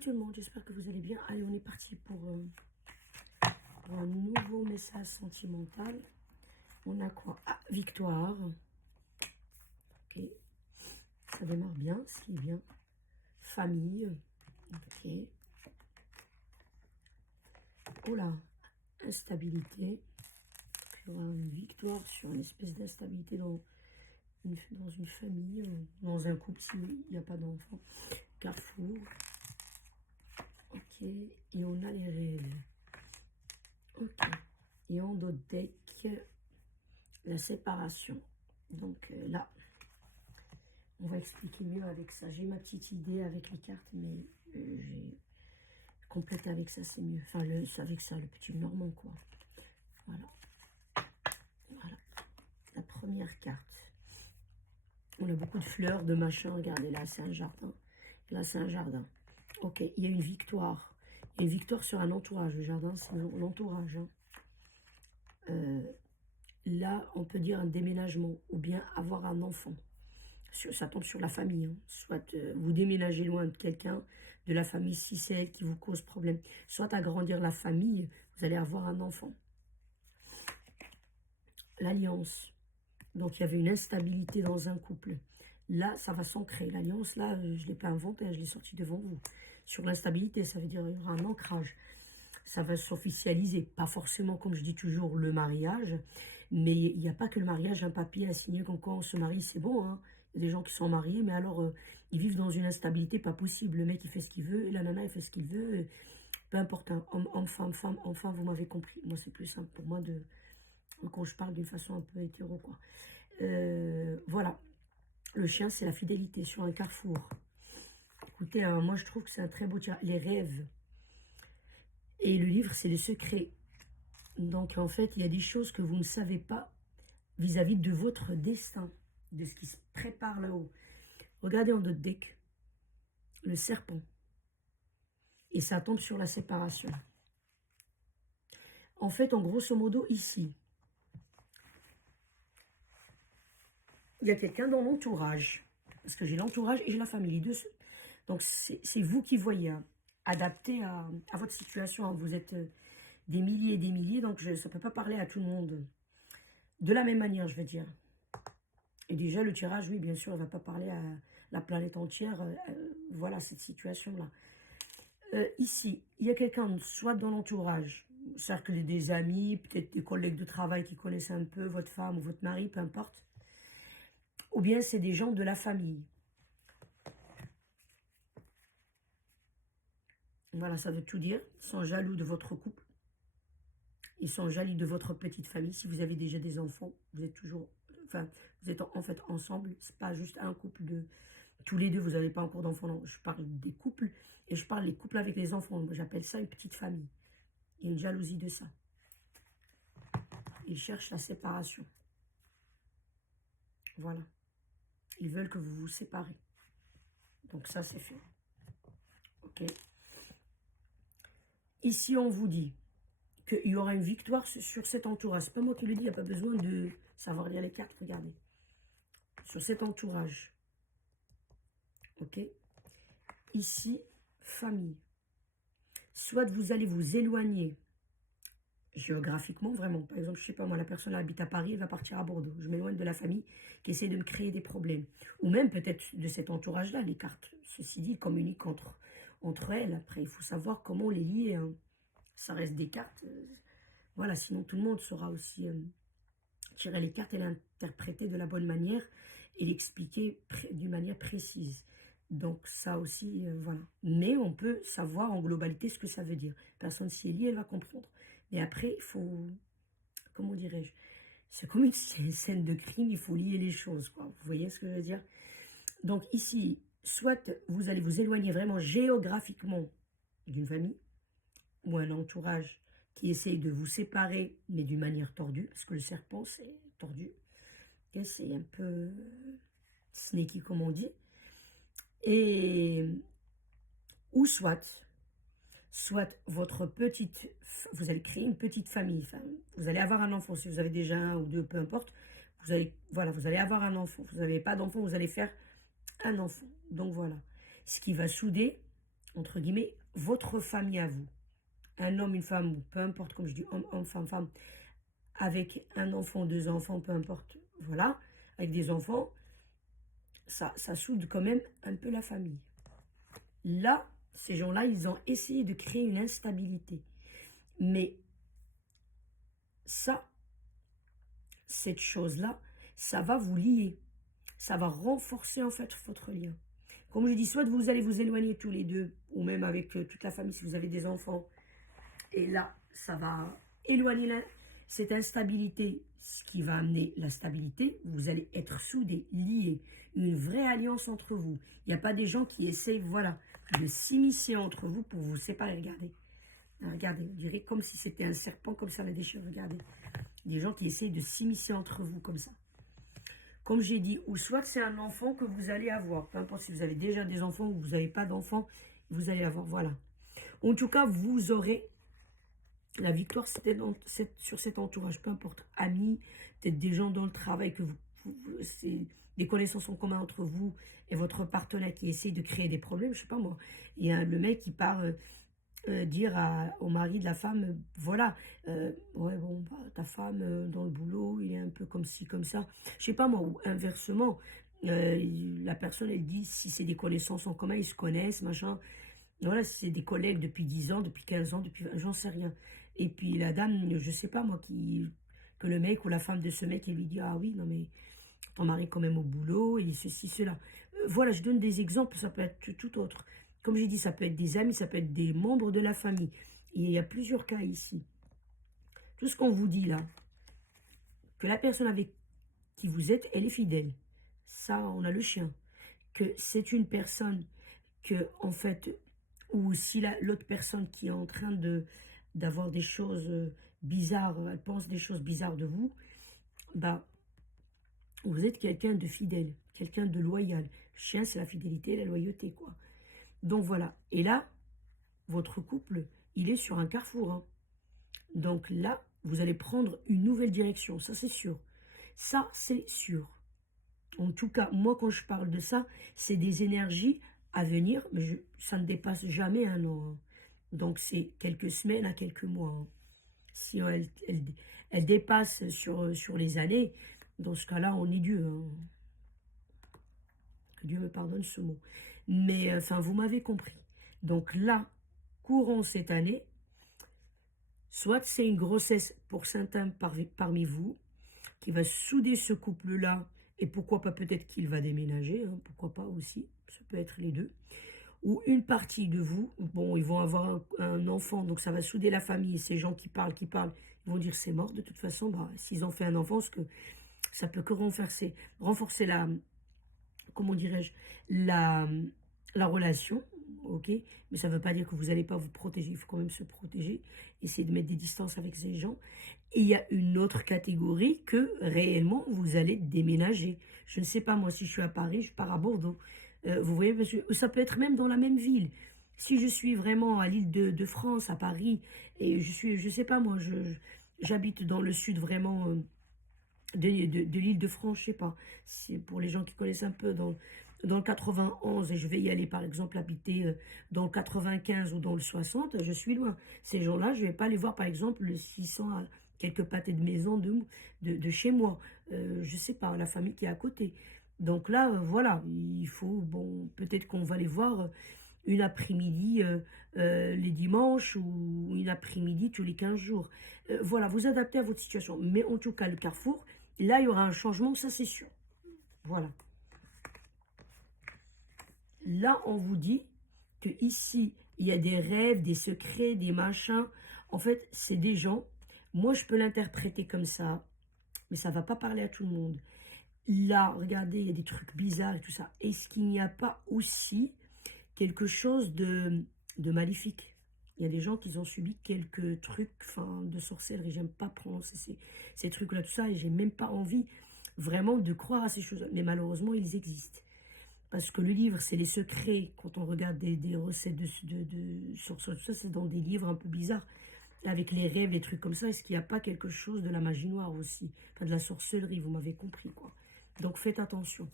tout le monde, j'espère que vous allez bien. Allez, on est parti pour un nouveau message sentimental. On a quoi? Ah, victoire. Ok, ça démarre bien, ce qui est bien. Famille. Ok. Oh là, instabilité. Il y aura une victoire sur une espèce d'instabilité dans une famille, dans un couple s'il n'y a pas d'enfant. Carrefour. Ok, et on a les règles. Ok, et en d'autres deck, la séparation. Donc là, on va expliquer mieux avec ça. J'ai ma petite idée avec les cartes, mais j'ai complété avec ça, c'est mieux. Enfin, avec ça, le petit normand, quoi. Voilà. Voilà. La première carte. On a beaucoup de fleurs, de machins. Regardez, là, c'est un jardin. Là, c'est un jardin. Ok, il y a une victoire. Il y a une victoire sur un entourage. Le jardin, c'est l'entourage. Hein. Là, on peut dire un déménagement ou bien avoir un enfant. Ça tombe sur la famille. Hein. Soit vous déménagez loin de quelqu'un, de la famille, si c'est elle qui vous cause problème. Soit agrandir la famille, vous allez avoir un enfant. L'alliance. Donc, il y avait une instabilité dans un couple. Là, ça va s'ancrer. L'alliance, là, je ne l'ai pas inventée, je l'ai sortie devant vous. Sur l'instabilité, ça veut dire qu'il y aura un ancrage. Ça va s'officialiser. Pas forcément, comme je dis toujours, le mariage. Mais il n'y a pas que le mariage, un papier à signer comme quand on se marie, c'est bon. Hein. Il y a des gens qui sont mariés, mais alors, ils vivent dans une instabilité pas possible. Le mec, il fait ce qu'il veut, et la nana, elle fait ce qu'il veut. Peu importe, hein. Homme, femme, enfin, vous m'avez compris. Moi, c'est plus simple pour moi quand je parle d'une façon un peu hétéro, quoi. Voilà. Le chien, c'est la fidélité sur un carrefour. Écoutez, hein, moi, je trouve que c'est un très beau tirage. Les rêves. Et le livre, c'est les secrets. Donc, en fait, il y a des choses que vous ne savez pas vis-à-vis de votre destin, de ce qui se prépare là-haut. Regardez en d'autres deck, le serpent. Et ça tombe sur la séparation. En fait, en grosso modo, ici, il y a quelqu'un dans l'entourage. Parce que j'ai l'entourage et j'ai la famille. Les deux. Donc, c'est vous qui voyez, hein, adapté à votre situation. Hein. Vous êtes des milliers et des milliers, donc ça ne peut pas parler à tout le monde. De la même manière, je veux dire. Et déjà, le tirage, oui, bien sûr, il ne va pas parler à la planète entière. Voilà, cette situation-là. Ici, il y a quelqu'un, soit dans l'entourage, cercle des amis, peut-être des collègues de travail qui connaissent un peu votre femme ou votre mari, peu importe. Ou bien c'est des gens de la famille. Voilà, ça veut tout dire. Ils sont jaloux de votre couple. Ils sont jaloux de votre petite famille. Si vous avez déjà des enfants, vous êtes toujours... Enfin, vous êtes en fait ensemble. C'est pas juste un couple de... Tous les deux, vous n'avez pas encore d'enfants. Non, je parle des couples. Et je parle des couples avec les enfants. J'appelle ça une petite famille. Il y a une jalousie de ça. Ils cherchent la séparation. Voilà. Ils veulent que vous vous séparez. Donc ça, c'est fait. Ok. Ici, on vous dit qu'il y aura une victoire sur cet entourage. C'est pas moi qui le dis, il n'y a pas besoin de savoir lire les cartes, regardez. Sur cet entourage. Ok. Ici, famille. Soit vous allez vous éloigner géographiquement, vraiment. Par exemple, je sais pas, moi, la personne habite à Paris, elle va partir à Bordeaux. Je m'éloigne de la famille qui essaie de me créer des problèmes. Ou même peut-être de cet entourage-là, les cartes. Ceci dit, communiquent entre elles. Après, il faut savoir comment les lier. Hein. Ça reste des cartes. Voilà, sinon tout le monde saura aussi tirer les cartes et l'interpréter de la bonne manière et l'expliquer d'une manière précise. Donc ça aussi, voilà. Mais on peut savoir en globalité ce que ça veut dire. Personne s'y est liée, elle va comprendre. Mais après, il faut, comment dirais-je, c'est comme une scène de crime, il faut lier les choses, quoi. Vous voyez ce que je veux dire? Donc ici, soit vous allez vous éloigner vraiment géographiquement d'une famille, ou un entourage qui essaye de vous séparer, mais d'une manière tordue, parce que le serpent, c'est tordu. Okay, c'est un peu sneaky, comme on dit. Et, ou soit votre petite, vous allez créer une petite famille, enfin, vous allez avoir un enfant, si vous avez déjà un ou deux, peu importe, vous allez, voilà, vous allez avoir un enfant, vous n'avez pas d'enfant, vous allez faire un enfant, donc voilà, ce qui va souder entre guillemets, votre famille à vous. Un homme, une femme, ou peu importe, comme je dis, homme, homme, femme, femme, avec un enfant, deux enfants, peu importe, voilà, avec des enfants, ça soude quand même un peu la famille. Là, ces gens-là, ils ont essayé de créer une instabilité. Mais ça, cette chose-là, ça va vous lier. Ça va renforcer en fait votre lien. Comme je dis, soit vous allez vous éloigner tous les deux, ou même avec toute la famille si vous avez des enfants. Et là, ça va éloigner cette instabilité, ce qui va amener la stabilité. Vous allez être soudés, liés, une vraie alliance entre vous. Il n'y a pas des gens qui essayent, voilà, de s'immiscer entre vous pour vous séparer. Regardez, regardez, on dirait comme si c'était un serpent, comme ça la déchire. Regardez, des gens qui essayent de s'immiscer entre vous comme ça. Comme j'ai dit, ou soit c'est un enfant que vous allez avoir, peu importe si vous avez déjà des enfants ou vous n'avez pas d'enfants, vous allez avoir, voilà. En tout cas, vous aurez la victoire sur cet entourage, peu importe, amis, peut-être des gens dans le travail, que c'est des connaissances en commun entre vous et votre partenaire qui essaye de créer des problèmes, je sais pas moi. Il y a le mec qui part dire au mari de la femme, voilà, ouais bon, bah, ta femme dans le boulot, il est un peu comme ci, comme ça. Je sais pas moi, ou inversement, la personne, elle dit, si c'est des connaissances en commun, ils se connaissent, machin. Voilà, si c'est des collègues depuis 10 ans, depuis 15 ans, depuis, j'en sais rien. Et puis la dame, je sais pas moi, que le mec ou la femme de ce mec, elle lui dit, ah oui, non mais ton mari est quand même au boulot, et ceci, cela. Voilà, je donne des exemples, ça peut être tout autre. Comme j'ai dit, ça peut être des amis, ça peut être des membres de la famille. Et il y a plusieurs cas ici. Tout ce qu'on vous dit là, que la personne avec qui vous êtes, elle est fidèle. Ça, on a le chien. Que c'est une personne que, en fait, ou si l'autre personne qui est en train d'avoir des choses bizarres, elle pense des choses bizarres de vous, bah, vous êtes quelqu'un de fidèle, quelqu'un de loyal. Le chien, c'est la fidélité et la loyauté, quoi. Donc voilà. Et là, votre couple, il est sur un carrefour, hein. Donc là, vous allez prendre une nouvelle direction, ça c'est sûr. Ça, c'est sûr. En tout cas, moi, quand je parle de ça, c'est des énergies à venir, mais ça ne dépasse jamais un an, hein. Donc c'est quelques semaines à quelques mois, hein. Si elle dépasse sur les années, dans ce cas-là, on est Dieu, hein. Que Dieu me pardonne ce mot. Mais enfin, vous m'avez compris. Donc là, courant cette année, soit c'est une grossesse pour certains parmi vous, qui va souder ce couple-là, et pourquoi pas peut-être qu'il va déménager, hein, pourquoi pas aussi, ça peut être les deux. Ou une partie de vous, bon, ils vont avoir un enfant, donc ça va souder la famille, et ces gens qui parlent, ils vont dire c'est mort, de toute façon, bah, s'ils ont fait un enfant, parce que ça peut que renforcer la, comment dirais-je, la relation, ok, mais ça ne veut pas dire que vous n'allez pas vous protéger, il faut quand même se protéger, essayer de mettre des distances avec ces gens. Et il y a une autre catégorie que réellement vous allez déménager. Je ne sais pas, moi, si je suis à Paris, je pars à Bordeaux. Vous voyez, parce que ça peut être même dans la même ville. Si je suis vraiment à l'île de France, à Paris, et je sais pas, moi, j'habite dans le sud vraiment de l'île de France, je sais pas. C'est pour les gens qui connaissent un peu dans le 91 et je vais y aller par exemple habiter dans le 95 ou dans le 60, je suis loin. Ces gens-là, je vais pas les voir par exemple le 600 à quelques pâtés de maison de chez moi. Je sais pas, la famille qui est à côté. Donc là, voilà, il faut, bon, peut-être qu'on va les voir une après-midi les dimanches ou une après-midi tous les 15 jours. Voilà, vous adaptez à votre situation. Mais en tout cas, le carrefour, là, il y aura un changement, ça c'est sûr. Voilà. Là, on vous dit que ici, il y a des rêves, des secrets, des machins. En fait, c'est des gens. Moi, je peux l'interpréter comme ça, mais ça ne va pas parler à tout le monde. Là, regardez, il y a des trucs bizarres et tout ça. Est-ce qu'il n'y a pas aussi quelque chose de maléfique? Il y a des gens qui ont subi quelques trucs enfin, de sorcellerie. J'aime pas prononcer ces trucs-là, tout ça, et j'ai même pas envie vraiment de croire à ces choses. Mais malheureusement, ils existent. Parce que le livre, c'est les secrets. Quand on regarde des recettes sur tout ça, c'est dans des livres un peu bizarres. Avec les rêves, les trucs comme ça. Est-ce qu'il n'y a pas quelque chose de la magie noire aussi? Enfin, de la sorcellerie, vous m'avez compris, quoi. Donc, faites attention.